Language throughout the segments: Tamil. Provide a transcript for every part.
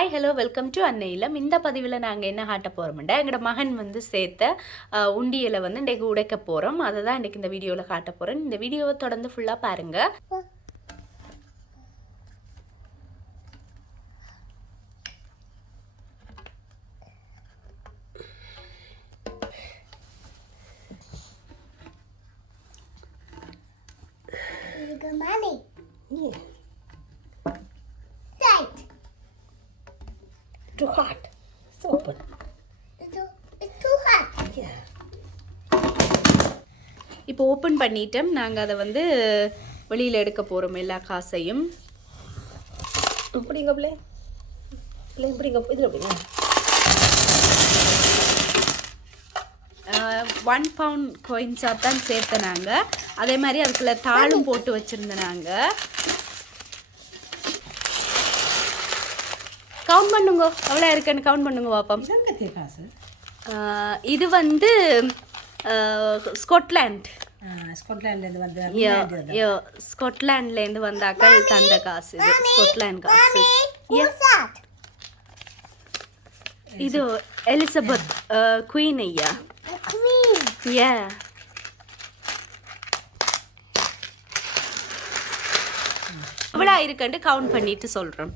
ஹாய் ஹலோ வெல்கம் டு அன்னையிலம் இந்த பதிவில் நாங்கள் என்ன காட்ட போகிறோம்டா எங்களோட மகன் வந்து சேர்த்த உண்டியலை வந்து இன்றைக்கு உடைக்க போகிறோம் அதை தான் இன்றைக்கு இந்த வீடியோவில் காட்ட போகிறோம் இந்த வீடியோவை தொடர்ந்து ஃபுல்லாக பாருங்கள் Good money. Tight. Too hot. It's open. It's too, it's too hot. Yeah. இப்போ ஓப்பன் பண்ணிட்டோம் நாங்கள் அதை வந்து வெளியில் எடுக்க போகிறோம் எல்லா காசையும் பிடிங்க பிள்ளை பிள்ளை பிடிங்க இதில் பிடிங்க ஒன் பவுண்ட் கோயின்ஸாக தான் சேர்த்த நாங்கள் அதே மாதிரி அதுக்குள்ள தாளும் போட்டு வச்சுருந்தோம் கவுண்ட் பண்ணுங்க. எவ்வளோ இருக்குன்னு கவுண்ட் பண்ணுங்க ஆஹ் இது வந்து ஸ்காட்லாண்ட் ஸ்காட்லாண்ட்லேருந்து வந்து யோ ஸ்காட்லாண்ட்லேருந்து வந்தாக்கள் தந்த காசு இது. ஸ்காட்லாண்ட் காசு? இது எலிசபெத் குயின் ஐயா. ஏ எவ்வளோ இருக்குன்ட்டு கவுண்ட் பண்ணிட்டு சொல்கிறோம்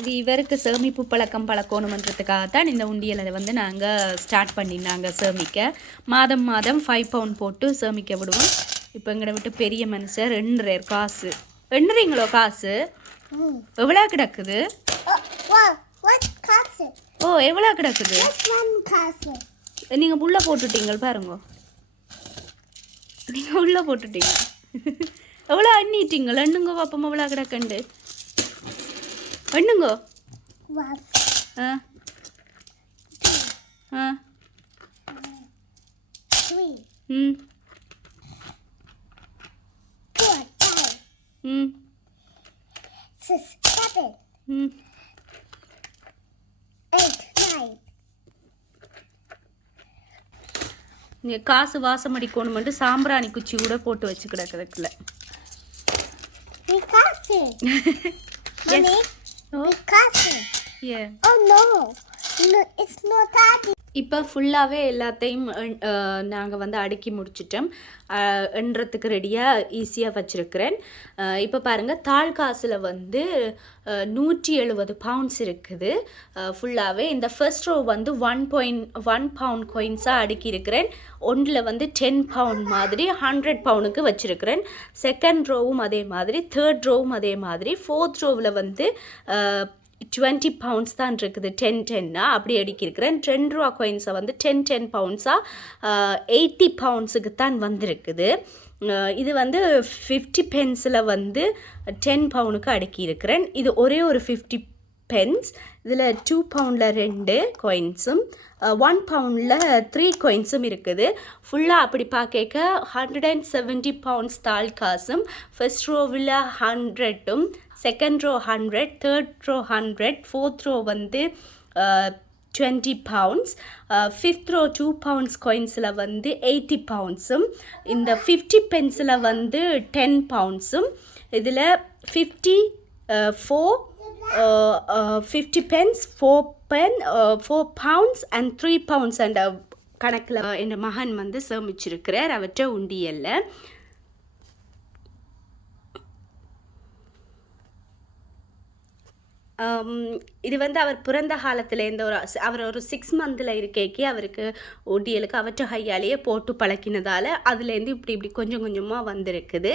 இது இவருக்கு சேமிப்பு பழக்கம் பழக்கணுமன்றதுக்காகத்தான் இந்த உண்டியலை வந்து நாங்கள் ஸ்டார்ட் பண்ணினாங்க சேமிக்க. மாதம் மாதம் ஃபைவ் பவுண்ட் போட்டு சேமிக்க விடுவோம். இப்போ எங்களை விட்டு பெரிய மனுஷர் எண்ணுறார் காசு. எண்ணுறீங்களோ காசு. எவ்வளோ கிடக்குது? ஓ எவ்வளோ கிடக்குது. நீங்கள் உள்ளே போட்டுட்டீங்க பாருங்க. நீங்கள் உள்ளே போட்டுட்டீங்க. எவ்வளோ எண்ணிட்டீங்க எண்ணுங்க பாப்பம் எவ்வளோ கிடக்கண்டு? எண்ணுங்கோ One, ஆ. ஆ. ம். ம். Six, seven, ம். Eight, nine. இங்கே காசு வாசம் அடிக்கணுமெண்டு சாம்பிராணி குச்சி கூட போட்டு வச்சு கிடக்குறதுக்குள்ள We இப்போ ஃபுல்லாகவே எல்லாத்தையும் நாங்கள் வந்து அடுக்கி முடிச்சிட்டோம். எண்ணுறதுக்கு ரெடியாக ஈஸியாக வச்சுருக்கிறேன். இப்போ பாருங்கள் தாழ் காசில் வந்து நூற்றி எழுபது பவுண்ட்ஸ் இருக்குது. ஃபுல்லாகவே இந்த ஃபர்ஸ்ட் ரோ வந்து ஒன் பாயிண்ட் ஒன் பவுண்ட் கோயின்ஸாக அடுக்கி இருக்கிறேன். ஒன்றில் வந்து டென் பவுண்ட் மாதிரி ஹண்ட்ரட் பவுனுக்கு வச்சுருக்கிறேன். செகண்ட் ரோவும் அதே மாதிரி தேர்ட் ரோவும் அதே மாதிரி ஃபோர்த் ரோவில் வந்து டுவெண்ட்டி பவுண்ட்ஸ் தான் இருக்குது. டென் டென்னா அப்படி அடிக்கிருக்கிறேன் டென் ரூபா காயின்ஸை வந்து டென் டென் பவுண்ட்ஸாக எயிட்டி பவுண்ட்ஸுக்கு தான் வந்திருக்குது. இது வந்து ஃபிஃப்டி பென்ஸில் வந்து டென் பவுனுக்கு அடுக்கியிருக்கிறேன். இது ஒரே ஒரு ஃபிஃப்டி பென்ஸ் இதில் டூ பவுண்டில் ரெண்டு காயின்ஸும் ஒன் பவுண்டில் த்ரீ காயின்ஸும் இருக்குது. ஃபுல்லாக அப்படி பார்க்க ஹண்ட்ரட் அண்ட் செவன்ட்டி பவுண்ட்ஸ் தால் காசும் ஃபர்ஸ்ட் ரோவில் ஹண்ட்ரட்டும் second row hundred third row hundred fourth row வந்து twenty pounds fifth row two pounds காயின்ஸில் வந்து எயிட்டி பவுண்ட்ஸும் இந்த ஃபிஃப்டி பென்ஸில் வந்து டென் பவுண்ட்ஸும் இதில் fifty four fifty pence four pen four pounds and three pounds and கணக்கில் என் மகன் வந்து சேமிச்சிருக்கிறார். அவற்றை உண்டியல்ல. இது வந்து அவர் பிறந்த காலத்துலேருந்து ஒரு அவர் ஒரு சிக்ஸ் மந்தில் இருக்கேக்கி அவருக்கு ஒடியலுக்கு அவற்றை கையாலேயே போட்டு பழக்கினதால் அதுலேருந்து இப்படி இப்படி கொஞ்சம் கொஞ்சமாக வந்திருக்குது.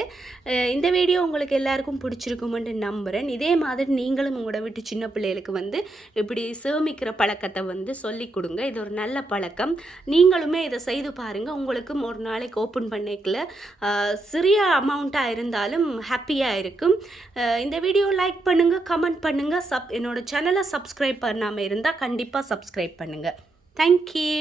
இந்த வீடியோ உங்களுக்கு எல்லாருக்கும் பிடிச்சிருக்குமென்று நம்புகிறேன் இதே மாதிரி நீங்களும் உங்களோட வீட்டு சின்ன பிள்ளைகளுக்கு வந்து இப்படி சேமிக்கிற பழக்கத்தை வந்து சொல்லி கொடுங்க. இது ஒரு நல்ல பழக்கம். நீங்களுமே இதை செய்து பாருங்கள் உங்களுக்கும் ஒரு நாளைக்கு ஓப்பன் பண்ணிக்கல. சிறிய அமௌண்ட்டாக இருந்தாலும் ஹாப்பியாக இருக்கும். இந்த வீடியோ லைக் பண்ணுங்கள் கமெண்ட் பண்ணுங்கள் சப் என்னோடய சேனலை சப்ஸ்கிரைப் பண்ணாமல் இருந்தால் கண்டிப்பாக சப்ஸ்கிரைப் பண்ணுங்கள் தேங்க்யூ